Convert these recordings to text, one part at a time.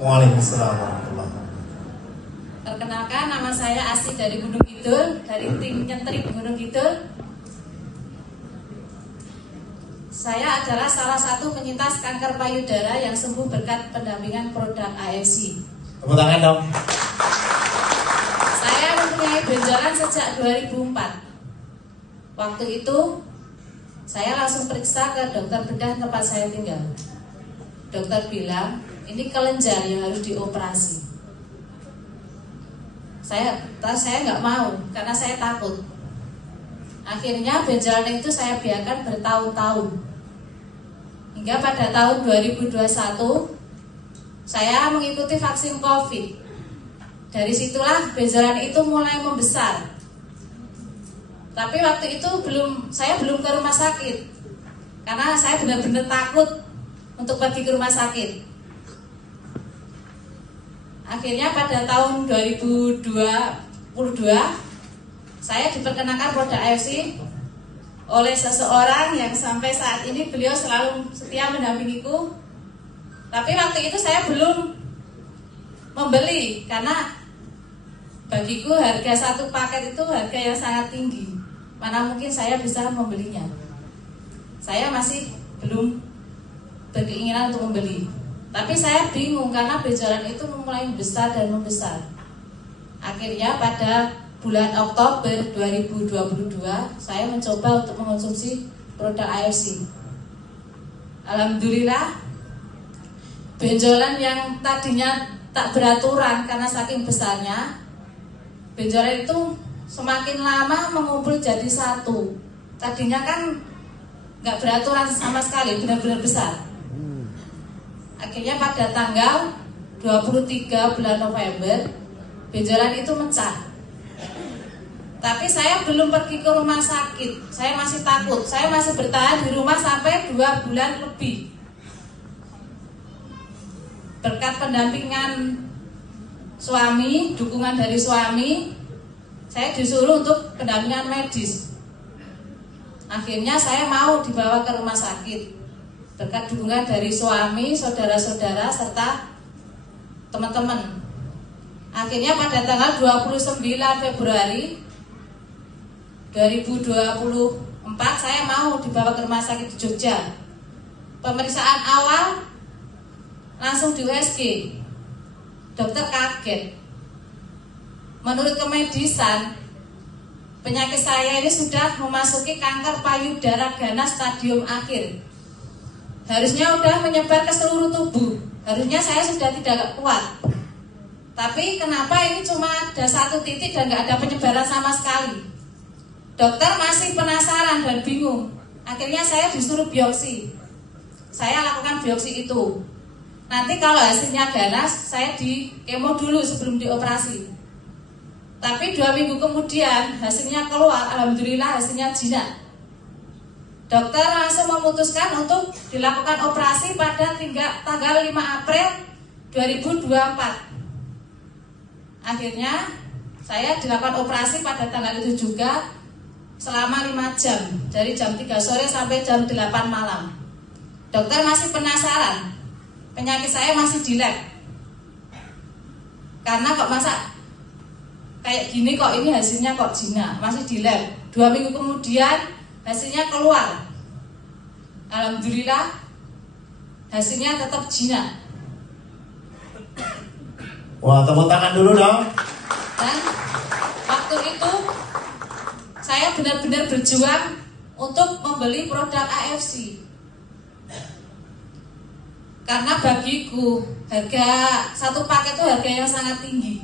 Waalaikumsalam warahmatullahi wabarakatuh. Perkenalkan, nama saya Asti dari Gunung Kidul, dari tim nyentrik Gunung Kidul. Saya adalah salah satu penyintas kanker payudara yang sembuh berkat pendampingan produk AFC. Tepuk tangan dong. Saya mempunyai benjolan sejak 2004. Waktu itu saya langsung periksa ke dokter bedah tempat saya tinggal. Dokter bilang ini kelenjar yang harus dioperasi. Saya nggak mau karena saya takut. Akhirnya benjolan itu saya biarkan bertahun-tahun. Hingga pada tahun 2021 saya mengikuti vaksin COVID. Dari situlah benjolan itu mulai membesar. Tapi waktu itu saya belum ke rumah sakit. Karena saya benar-benar takut untuk pergi ke rumah sakit. Akhirnya pada tahun 2022 saya diperkenakan produk AFC oleh seseorang yang sampai saat ini beliau selalu setia mendampingiku. Tapi waktu itu saya belum membeli karena bagiku harga satu paket itu harga yang sangat tinggi. Mana mungkin saya bisa membelinya. Saya masih belum berkeinginan untuk membeli. Tapi saya bingung karena benjolan itu mulai membesar dan membesar. Akhirnya pada bulan Oktober 2022 saya mencoba untuk mengonsumsi produk AFC. Alhamdulillah benjolan yang tadinya tak beraturan karena saking besarnya, benjolan itu semakin lama mengumpul jadi satu. Tadinya kan nggak beraturan sama sekali, benar-benar besar. Akhirnya pada tanggal 23 bulan November benjolan itu mecah. Tapi saya belum pergi ke rumah sakit. Saya masih takut. Saya masih bertahan di rumah sampai 2 bulan lebih. Berkat pendampingan suami, dukungan dari suami, saya disuruh untuk pendampingan medis. Akhirnya saya mau dibawa ke rumah sakit. Berkat dukungan dari suami, saudara-saudara, serta teman-teman. Akhirnya pada tanggal 29 Februari 2024 saya mau dibawa ke rumah sakit di Jogja. Pemeriksaan awal langsung di USG. Dokter kaget. Menurut kemedisan, penyakit saya ini sudah memasuki kanker payudara ganas stadium akhir. Harusnya sudah menyebar ke seluruh tubuh. Harusnya saya sudah tidak kuat. Tapi kenapa ini cuma ada satu titik dan nggak ada penyebaran sama sekali? Dokter masih penasaran dan bingung. Akhirnya saya disuruh biopsi. Saya lakukan biopsi itu. Nanti kalau hasilnya ganas, saya di kemo dulu sebelum dioperasi. Tapi 2 minggu kemudian hasilnya keluar. Alhamdulillah hasilnya jinak. Dokter langsung memutuskan untuk dilakukan operasi pada tanggal 5 April 2024. Akhirnya saya dilakukan operasi pada tanggal itu juga. Selama 5 jam, dari jam 3 sore sampai jam 8 malam. Dokter masih penasaran, penyakit saya masih di lab. Karena kok masa kayak gini kok ini hasilnya kok jinak, masih di lab. 2 minggu kemudian hasilnya keluar. Alhamdulillah hasilnya tetap jinak. Wah, tepuk tangan dulu dong. Dan waktu itu saya benar-benar berjuang untuk membeli produk AFC. Karena bagiku harga satu paket itu harga yang sangat tinggi.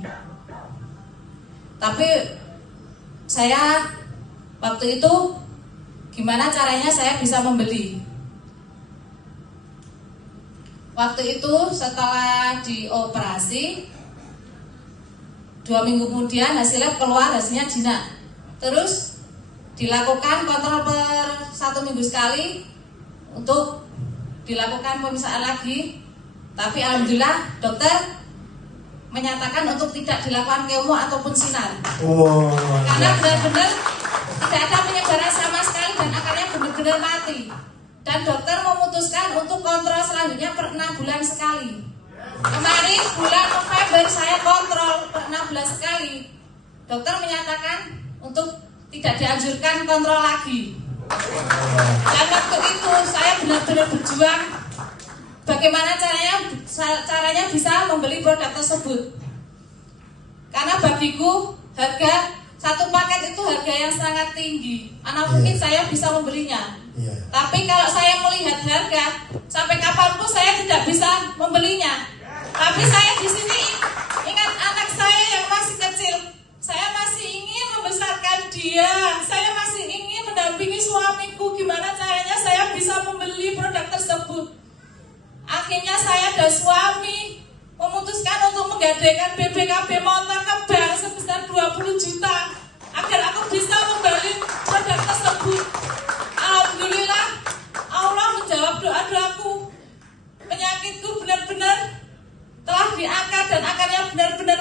Tapi saya waktu itu gimana caranya saya bisa membeli? Waktu itu setelah dioperasi 2 minggu kemudian hasilnya keluar, hasilnya jinak. Terus dilakukan kontrol per 1 minggu sekali untuk dilakukan pemeriksaan lagi. Tapi alhamdulillah dokter menyatakan untuk tidak dilakukan kemo ataupun sinar. Karena benar-benar tidak ada penyebaran sama sekali dan akarnya benar-benar mati. Dan dokter memutuskan untuk kontrol selanjutnya per 6 bulan sekali. Kemarin bulan November saya kontrol 16 kali. Dokter menyatakan untuk tidak dianjurkan kontrol lagi. Dan waktu itu saya benar-benar berjuang bagaimana caranya bisa membeli produk tersebut. Karena bagiku harga satu paket itu harga yang sangat tinggi. Mana mungkin saya bisa membelinya. Tapi kalau saya melihat harga, sampai kapanpun saya tidak bisa membelinya. Tapi saya di sini ingat anak saya yang masih kecil. Saya masih ingin membesarkan dia. Saya masih ingin mendampingi suamiku. Gimana caranya saya bisa membeli produk tersebut. Akhirnya saya dan suami memutuskan untuk menggadaikan BPKB motor ke bank sebesar 20 juta agar aku bisa membeli produk tersebut. Alhamdulillah Allah menjawab doa-doaku. Penyakitku benar-benar telah diangkat dan akhirnya benar-benar